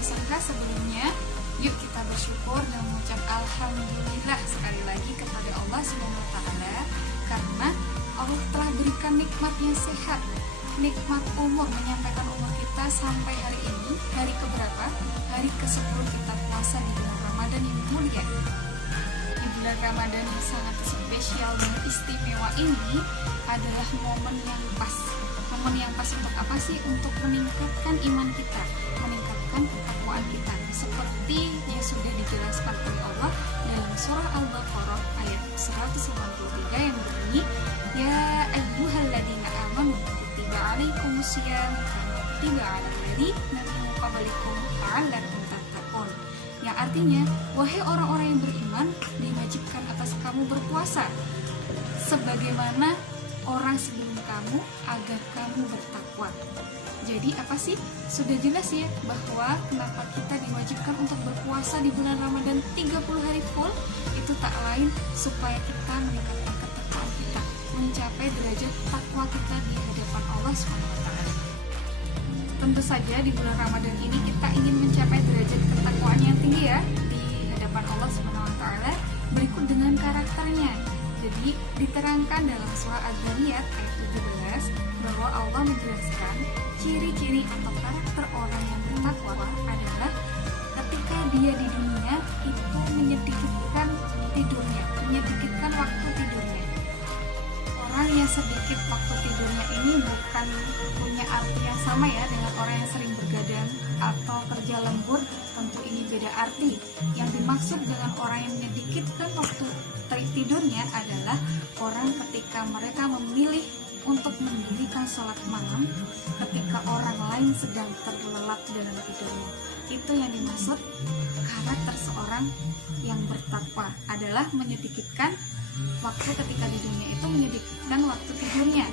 sangka sebelumnya, yuk kita bersyukur dan mengucap alhamdulillah sekali lagi kepada Allah Subhanahu wa taala karena Allah telah berikan nikmat yang sehat, nikmat umur, menyampaikan umur kita sampai hari ini, hari keberapa? Hari ke-10 kita puasa di bulan Ramadan yang mulia. Di bulan Ramadan yang sangat spesial dan istimewa ini adalah momen yang pas. Momen yang pas untuk apa sih? Untuk meningkatkan iman kita, meningkatkan ketakwaan kita. Seperti yang sudah dijelaskan oleh Allah dalam surah Al-Baqarah ayat 193 yang berbunyi, Ya ayyuhalladzina amanu kutiba alaikumusiyam kama kutiba alal ladzina min qablikum la'allakum tattaqun. Yang artinya, wahai orang-orang yang beriman, diwajibkan atas kamu berpuasa sebagaimana orang sebelum kamu agar kamu bertakwa. Jadi apa sih? Sudah jelas ya bahwa kenapa kita diwajibkan untuk berpuasa di bulan Ramadan 30 hari full, itu tak lain supaya kita meningkatkan ketakwaan kita, mencapai derajat takwa kita di hadapan Allah SWT. Tentu saja di bulan Ramadan ini kita ingin mencapai derajat ketakwaan yang tinggi ya di hadapan Allah SWT. Berikut dengan karakternya. Jadi diterangkan dalam surah Ad-Dariyat ayat 17 bahwa Allah menjelaskan ciri-ciri atau karakter orang yang bertakwa adalah ketika dia di dunia itu menyedikitkan tidurnya, menyedikitkan waktu tidurnya. Orang yang sedikit waktu tidurnya ini bukan punya arti yang sama ya dengan orang yang sering bergadang atau kerja lembur, tentu ini beda arti. Yang dimaksud dengan orang yang menyedikitkan waktu tidurnya adalah orang ketika mereka memilih untuk mendirikan sholat malam ketika orang lain sedang terlelap dalam tidurnya. Itu yang dimaksud karakter seorang yang bertakwa adalah menyedikitkan waktu ketika di dunia itu, menyedikitkan waktu tidurnya.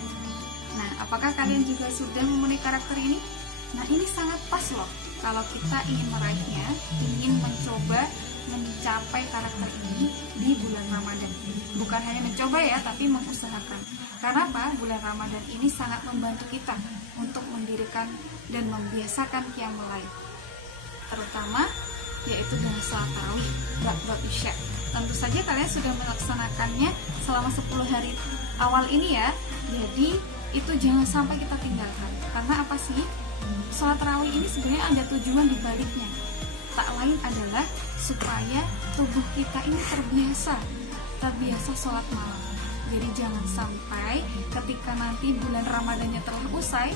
Nah, apakah kalian juga sudah memenuhi karakter ini? Nah, ini sangat pas loh kalau kita ingin meraihnya, ingin mencoba mencapai karakter ini di bulan Ramadan. Bukan hanya mencoba ya, tapi mengusahakan. Karena apa? Bulan Ramadan ini sangat membantu kita untuk mendirikan dan membiasakan qiyamul lail. Terutama yaitu dengan salat tarawih ba'da isya. Tentu saja kalian sudah melaksanakannya selama 10 hari awal ini ya. Jadi itu jangan sampai kita tinggalkan. Karena apa sih? Salat tarawih ini sebenarnya ada tujuan di baliknya. Tak lain adalah supaya tubuh kita ini terbiasa sholat malam. Jadi jangan sampai ketika nanti bulan Ramadannya telah usai,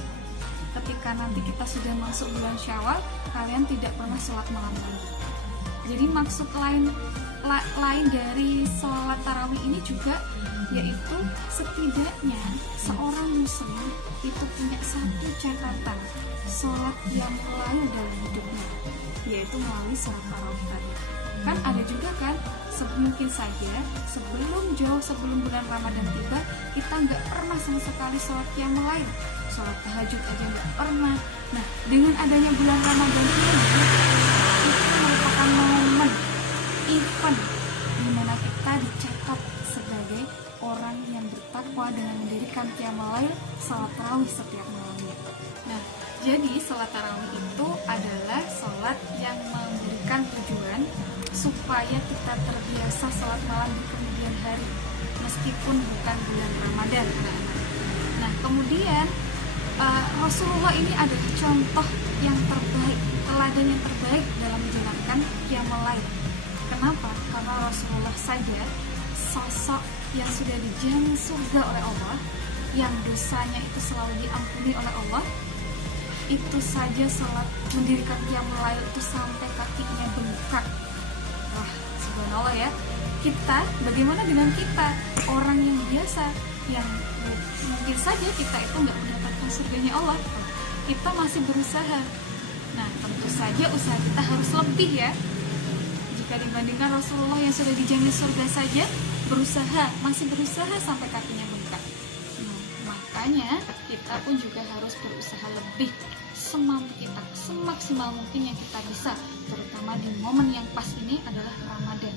ketika nanti kita sudah masuk bulan Syawal, kalian tidak pernah sholat malam lagi. Jadi maksud lain dari sholat tarawih ini juga yaitu setidaknya seorang muslim itu punya satu catatan sholat yang lain dalam hidupnya, yaitu melalui sholat tarawih tadi. Kan ada juga kan, mungkin saja sebelum bulan Ramadan tiba, kita nggak pernah sama sekali sholat qiyamul lail, sholat tahajud aja nggak pernah. Nah, dengan adanya bulan Ramadan ini, itu merupakan momen, event dimana kita dicatat sebagai orang yang bertakwa dengan mendirikan qiyamul lail, sholat tarawih setiap malamnya. Nah, jadi sholat tarawih itu adalah sholat yang memberikan tujuan supaya kita terbiasa sholat malam di kemudian hari, meskipun bukan bulan Ramadan. Nah, kemudian Rasulullah ini adalah contoh yang terbaik, teladan yang terbaik dalam menjalankan qiyamul lail. Kenapa? Karena Rasulullah saja sosok yang sudah dijamin surga oleh Allah, yang dosanya itu selalu diampuni oleh Allah. Itu saja salat mendirikan qiyamul lail itu sampai kakinya bengkak. Wah, subhanallah ya. Kita, bagaimana dengan kita, orang yang biasa, yang mungkin saja kita itu nggak mendapatkan surganya Allah, kita masih berusaha. Nah, tentu saja usaha kita harus lebih ya. Jika dibandingkan Rasulullah yang sudah dijamin surga saja, masih berusaha sampai kakinya bengkak. Nah, makanya kita pun juga harus berusaha lebih semampu kita, semaksimal mungkin yang kita bisa, terutama di momen yang pas ini adalah Ramadan,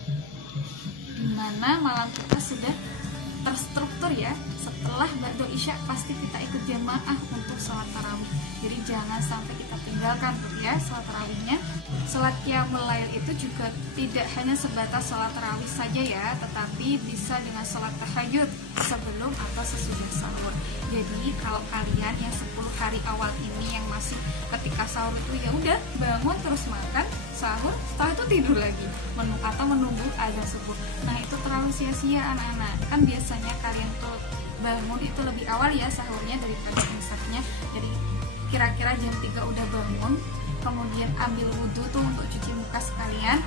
dimana malam kita sudah terstruktur ya. Setelah setelah ba'da isya pasti kita ikut jamaah untuk sholat tarawih. Jadi jangan sampai kita tinggalkan tuh ya sholat tarawihnya. Sholat qiyamul lail itu juga tidak hanya sebatas sholat tarawih saja ya, tetapi bisa dengan sholat tahajud sebelum atau sesudah sahur. Jadi kalau kalian yang 10 hari awal ini yang masih ketika sahur itu ya udah bangun terus makan sahur, setelah itu tidur lagi atau menunggu azan subuh. Nah itu terlalu sia-sia anak-anak. Kan biasanya kalian tuh bangun itu lebih awal ya sahurnya daripada imsaknya. Jadi kira-kira jam 3 udah bangun, kemudian ambil wudhu tuh untuk cuci muka sekalian,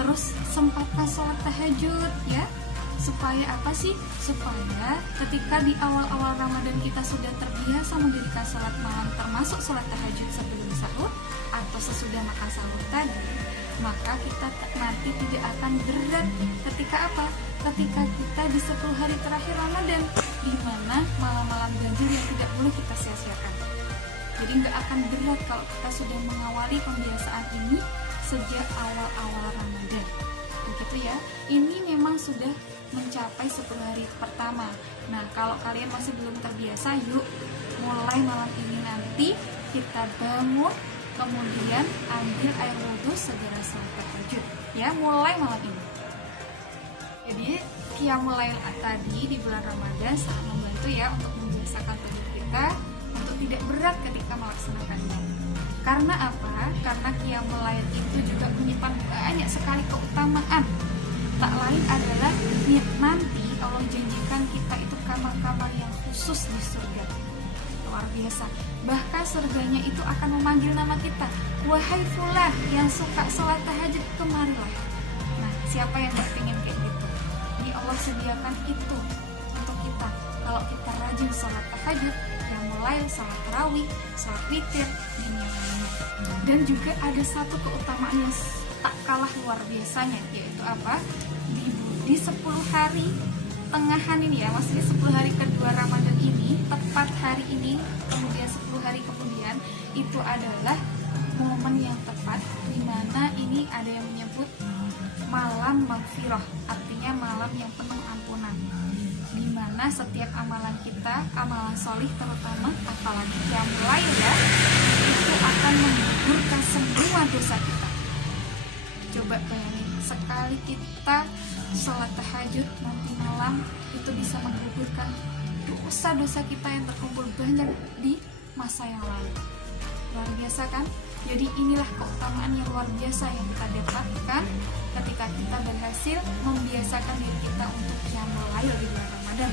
terus sempatkan sholat tahajud ya. Supaya apa sih? Supaya ketika di awal-awal Ramadan kita sudah terbiasa mendirikan sholat malam termasuk sholat tahajud sebelum sahur atau sesudah makan sahur tadi, maka kita nanti tidak akan berat ketika apa? Ketika kita di 10 hari terakhir Ramadan, di mana malam-malam ganjil yang tidak boleh kita sia-siakan. Jadi nggak akan berat kalau kita sudah mengawali pembiasaan ini sejak awal-awal Ramadan. Begitu ya. Ini memang sudah mencapai 10 hari pertama. Nah, kalau kalian masih belum terbiasa, yuk mulai malam ini nanti kita bangun, kemudian ambil air wudhu, segera sholat tahajud. Ya, mulai malam ini. Jadi, qiyamul lail tadi di bulan Ramadan sangat membantu ya untuk membiasakan tubuh kita untuk tidak berat ketika melaksanakannya. Karena apa? Karena qiyamul lail itu juga menyimpan banyak sekali keutamaan. Tak lain adalah nanti Allah janjikan kita itu kamar-kamar yang khusus di surga. Luar biasa. Bahkan surganya itu akan memanggil nama kita. Wahai fulan yang suka sholat tahajud, kemarilah. Nah, siapa yang gak pengen kayak gitu? Ini Allah sediakan itu untuk kita. Kalau kita rajin sholat tahajud, yang mulai sholat tarawih, sholat witir, dan yang lainnya. Dan juga ada satu keutamaan yang tak kalah luar biasanya, yaitu apa? Di 10 hari tengahan ini ya, maksudnya 10 hari kedua Ramadan ini, tepat hari ini, kemudian 10 hari kemudian, itu adalah momen yang tepat di mana ini ada yang menyebut malam maghfirah, artinya malam yang penuh ampunan, di mana setiap amalan kita, amalan solih terutama, apalagi yang mulai ya, itu akan menggugurkan semua dosa kita. Coba bayangin, sekali kita sholat tahajud nanti malam itu bisa menggugurkan dosa-dosa kita yang terkumpul banyak di masa yang lalu. Luar biasa kan? Jadi inilah keutamaan yang luar biasa yang kita dapatkan ketika kita berhasil membiasakan diri kita untuk qiyamul lail di bulan Ramadan.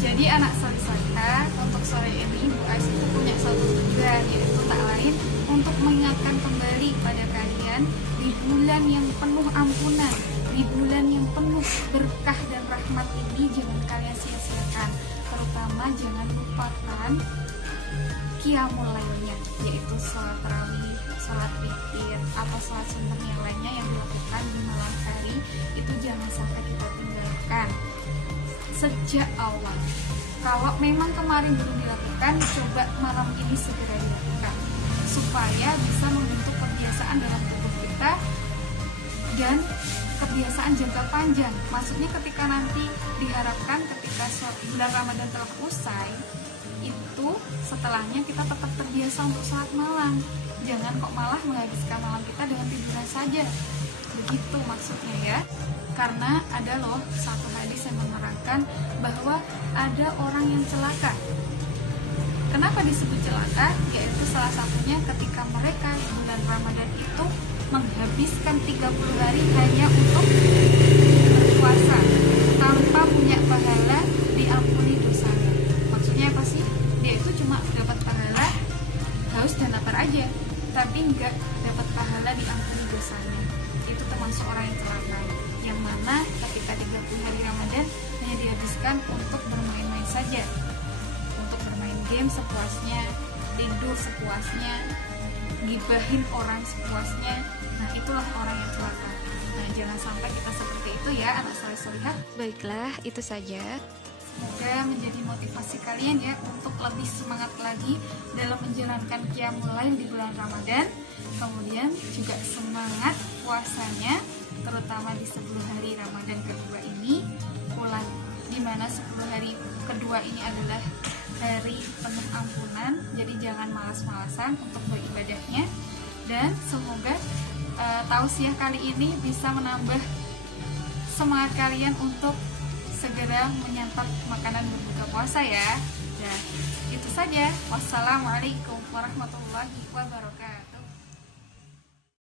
Jadi anak salih-salihah, untuk sore ini Bu Ais itu punya satu tujuan, yaitu tak lain untuk mengingatkan kembali pada kalian di bulan yang penuh ampunan, di bulan yang penuh berkah dan rahmat ini jangan kalian sia-siakan. Terutama jangan lupakan qiyamul lailnya, yaitu sholat tarawih, sholat witir, atau sholat sunnah yang lainnya yang dilakukan di malam hari, itu jangan sampai kita tinggalkan sejak awal. Kalau memang kemarin belum dilakukan, coba malam ini segera dilakukan supaya bisa membentuk kebiasaan dalam tubuh kita dan kebiasaan jangka panjang. Maksudnya ketika nanti diharapkan ketika bulan Ramadan telah usai, itu setelahnya kita tetap terbiasa untuk sholat malam. Jangan kok malah menghabiskan malam kita dengan tiduran saja. Begitu maksudnya ya. Karena ada loh satu hadis yang menerangkan bahwa ada orang yang celaka. Kenapa disebut celaka? Yaitu salah satunya ketika mereka bulan Ramadan itu menghabiskan 30 hari hanya untuk berpuasa tanpa punya pahala diampuni dosanya. Maksudnya apa sih? Dia itu cuma dapat pahala haus dan lapar aja, tapi nggak dapat pahala diampuni dosanya. Itu termasuk orang yang celaka, yang mana ketika 30 hari Ramadan hanya dihabiskan untuk bermain-main saja, untuk bermain game sepuasnya, tidur sepuasnya, gibahin orang sepuasnya. Nah, itulah orang yang celaka. Nah, jangan sampai kita seperti itu ya, anak saleh-salehah. Baiklah, itu saja. Semoga menjadi motivasi kalian ya untuk lebih semangat lagi dalam menjalankan qiyamul lail di bulan Ramadan. Kemudian juga semangat puasanya, terutama di 10 hari Ramadan kedua ini. dimana 10 hari kedua ini adalah hari penuh ampunan. Jadi jangan malas-malasan untuk beribadahnya, dan semoga tausiah kali ini bisa menambah semangat kalian untuk segera menyantap makanan berbuka puasa ya. Dan itu saja. Wassalamualaikum warahmatullahi wabarakatuh.